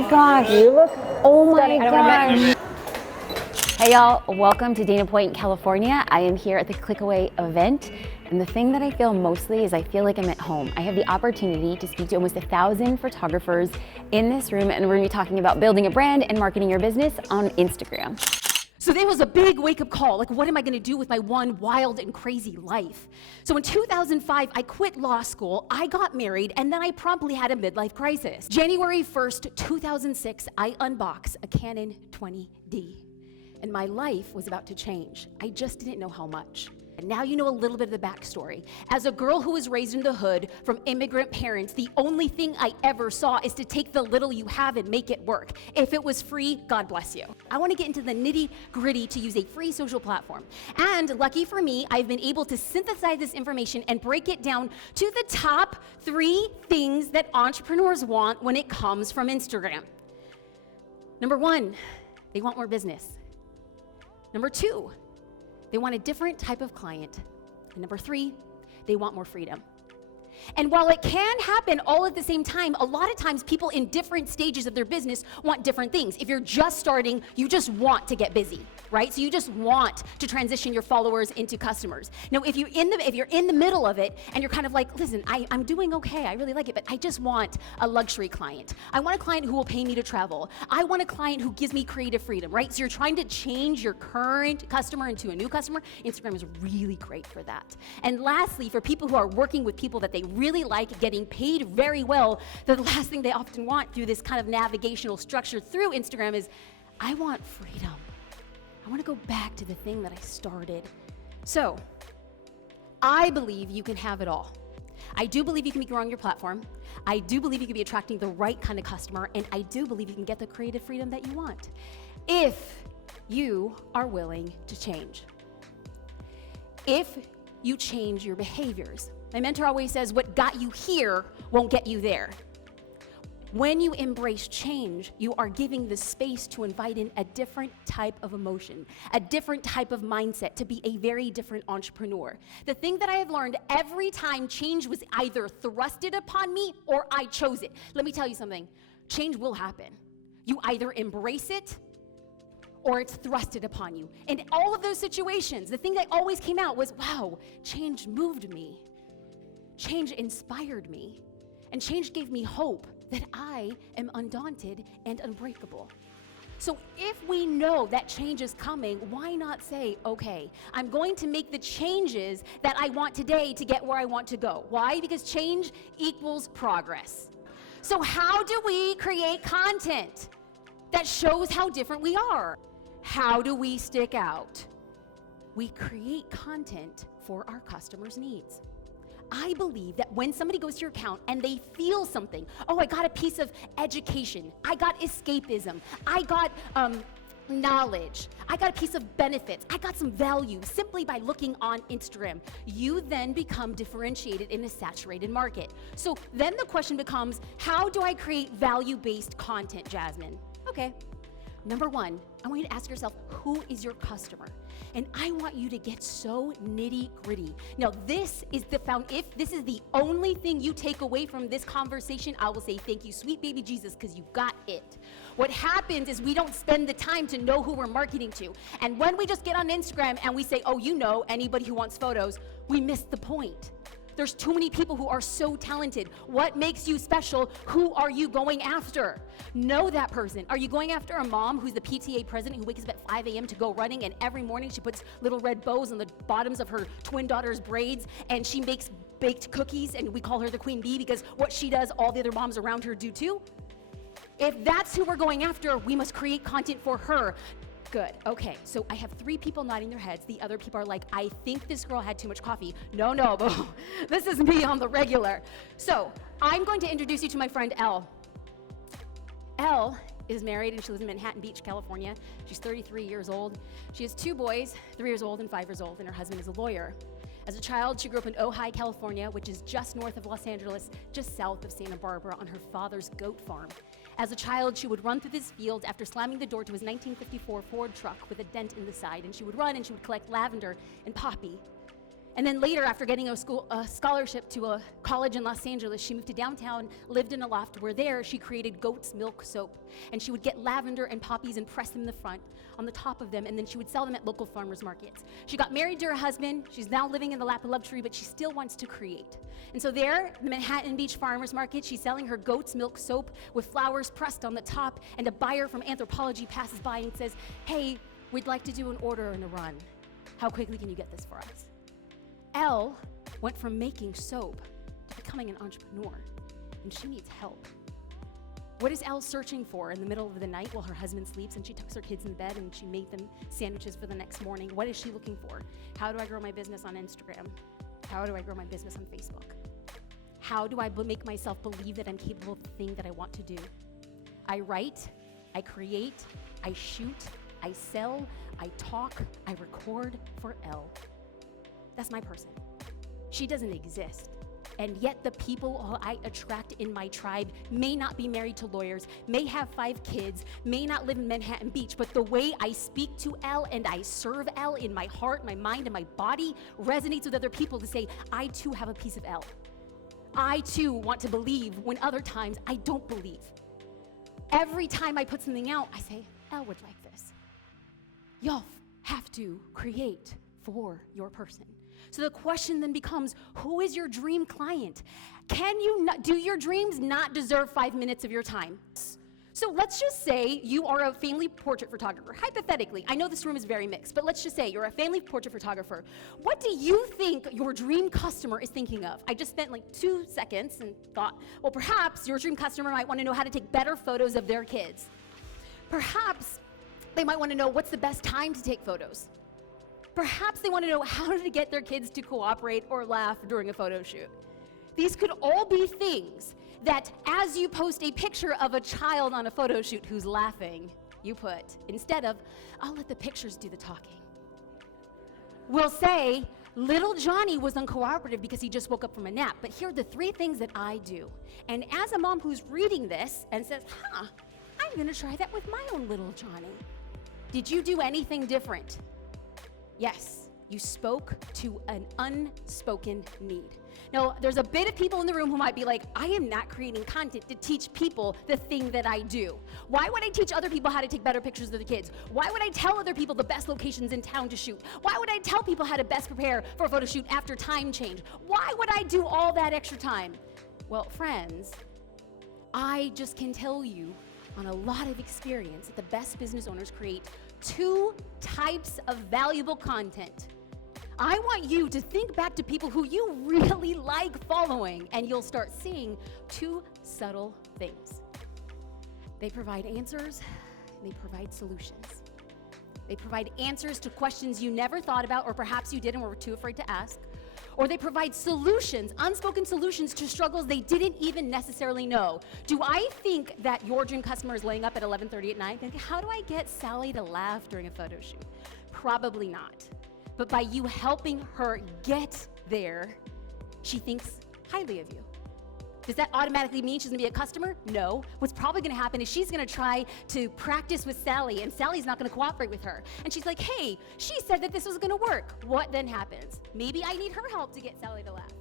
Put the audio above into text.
my gosh. You look Oh my stunning. I don't wanna gosh. Hey y'all, welcome to Dana Point, California. I am here at the Clickaway event. And the thing that I feel mostly is I feel like I'm at home. I have the opportunity to speak to almost 1,000 photographers in this room, and we're gonna be talking about building a brand and marketing your business on Instagram. So there was a big wake-up call, like what am I gonna do with my one wild and crazy life? So in 2005, I quit law school, I got married, and then I promptly had a midlife crisis. January 1st, 2006, I unboxed a Canon 20D, and my life was about to change. I just didn't know how much. And now you know a little bit of the backstory. As a girl who was raised in the hood from immigrant parents, the only thing I ever saw is to take the little you have and make it work. If it was free, God bless you. I want to get into the nitty-gritty to use a free social platform. And lucky for me, I've been able to synthesize this information and break it down to the top 3 things that entrepreneurs want when it comes from Instagram. Number 1, they want more business. Number 2, they want a different type of client. And number 3, they want more freedom. And while it can happen all at the same time, a lot of times people in different stages of their business want different things. If you're just starting, you just want to get busy, right? So you just want to transition your followers into customers. Now, if you're in the middle of it and you're kind of like, listen, I'm doing okay, I really like it, but I just want a luxury client. I want a client who will pay me to travel. I want a client who gives me creative freedom, right? So you're trying to change your current customer into a new customer. Instagram is really great for that. And lastly, for people who are working with people that they really like, getting paid very well, the last thing they often want through this kind of navigational structure through Instagram is, I want freedom. I want to go back to the thing that I started. So, I believe you can have it all. I do believe you can be growing your platform. I do believe you can be attracting the right kind of customer, and I do believe you can get the creative freedom that you want, if you are willing to change. If you change your behaviors. My mentor always says, what got you here won't get you there. When you embrace change, you are giving the space to invite in a different type of emotion, a different type of mindset, to be a very different entrepreneur. The thing that I have learned, every time change was either thrusted upon me or I chose it. Let me tell you something, change will happen. You either embrace it or it's thrusted upon you. In all of those situations, the thing that always came out was, wow, change moved me. Change inspired me, and change gave me hope that I am undaunted and unbreakable. So if we know that change is coming, why not say, okay, I'm going to make the changes that I want today to get where I want to go. Why? Because change equals progress. So how do we create content that shows how different we are? How do we stick out? We create content for our customers' needs. I believe that when somebody goes to your account and they feel something, oh, I got a piece of education, I got escapism, I got knowledge, I got a piece of benefits, I got some value simply by looking on Instagram, you then become differentiated in a saturated market. So then the question becomes, how do I create value-based content, Jasmine? Okay. Number 1, I want you to ask yourself, who is your customer? And I want you to get so nitty-gritty. Now, this is if this is the only thing you take away from this conversation, I will say thank you, sweet baby Jesus, because you got it. What happens is we don't spend the time to know who we're marketing to. And when we just get on Instagram and we say, oh, you know, anybody who wants photos, we miss the point. There's too many people who are so talented. What makes you special? Who are you going after? Know that person. Are you going after a mom who's the PTA president who wakes up at 5 a.m. to go running, and every morning she puts little red bows on the bottoms of her twin daughter's braids, and she makes baked cookies, and we call her the queen bee because what she does, all the other moms around her do too? If that's who we're going after, we must create content for her. Good. Okay, so I have 3 people nodding their heads. The other people are like, I think this girl had too much coffee. No, but this is me on the regular. So I'm going to introduce you to my friend Elle. Elle is married and she lives in Manhattan Beach, California. She's 33 years old. She has 2 boys, 3 years old and 5 years old, and her husband is a lawyer. As a child, she grew up in Ojai, California, which is just north of Los Angeles, just south of Santa Barbara, on her father's goat farm. As a child, she would run through his fields after slamming the door to his 1954 Ford truck with a dent in the side, and she would run and she would collect lavender and poppy. And then later, after getting a scholarship to a college in Los Angeles, she moved to downtown, lived in a loft where there she created goat's milk soap. And she would get lavender and poppies and press them in the front, on the top of them, and then she would sell them at local farmers markets. She got married to her husband. She's now living in the lap of luxury, but she still wants to create. And so there, the Manhattan Beach Farmers Market, she's selling her goat's milk soap with flowers pressed on the top, and a buyer from Anthropology passes by and says, "Hey, we'd like to do an order and a run. How quickly can you get this for us?" Elle went from making soap to becoming an entrepreneur, and she needs help. What is Elle searching for in the middle of the night while her husband sleeps and she tucks her kids in bed and she made them sandwiches for the next morning? What is she looking for? How do I grow my business on Instagram? How do I grow my business on Facebook? How do I make myself believe that I'm capable of the thing that I want to do? I write, I create, I shoot, I sell, I talk, I record for Elle. That's my person. She doesn't exist. And yet the people who I attract in my tribe may not be married to lawyers, may have 5 kids, may not live in Manhattan Beach, but the way I speak to Elle and I serve Elle in my heart, my mind, and my body resonates with other people to say, I too have a piece of Elle. I too want to believe when other times I don't believe. Every time I put something out, I say, Elle would like this. Y'all have to create for your person. So the question then becomes, who is your dream client? Do your dreams not deserve 5 minutes of your time? So let's just say you are a family portrait photographer. Hypothetically, I know this room is very mixed, but let's just say you're a family portrait photographer. What do you think your dream customer is thinking of? I just spent like 2 seconds and thought, well, perhaps your dream customer might want to know how to take better photos of their kids. Perhaps they might want to know what's the best time to take photos. Perhaps they want to know how to get their kids to cooperate or laugh during a photo shoot. These could all be things that as you post a picture of a child on a photo shoot who's laughing, you put, instead of, I'll let the pictures do the talking. We'll say, little Johnny was uncooperative because he just woke up from a nap, but here are the 3 things that I do. And as a mom who's reading this and says, I'm gonna try that with my own little Johnny. Did you do anything different? Yes, you spoke to an unspoken need. Now, there's a bit of people in the room who might be like, I am not creating content to teach people the thing that I do. Why would I teach other people how to take better pictures of their kids? Why would I tell other people the best locations in town to shoot? Why would I tell people how to best prepare for a photo shoot after time change? Why would I do all that extra time? Well, friends, I just can tell you on a lot of experience that the best business owners create 2 types of valuable content. I want you to think back to people who you really like following, and you'll start seeing 2 subtle things. They provide answers, and they provide solutions. They provide answers to questions you never thought about, or perhaps you did and were too afraid to ask. Or they provide solutions, unspoken solutions to struggles they didn't even necessarily know. Do I think that your dream customer is laying up at 11:30 at night thinking, how do I get Sally to laugh during a photo shoot? Probably not. But by you helping her get there, she thinks highly of you. Does that automatically mean she's gonna be a customer? No. What's probably gonna happen is she's gonna try to practice with Sally, and Sally's not gonna cooperate with her. And she's like, hey, she said that this was gonna work. What then happens? Maybe I need her help to get Sally to laugh.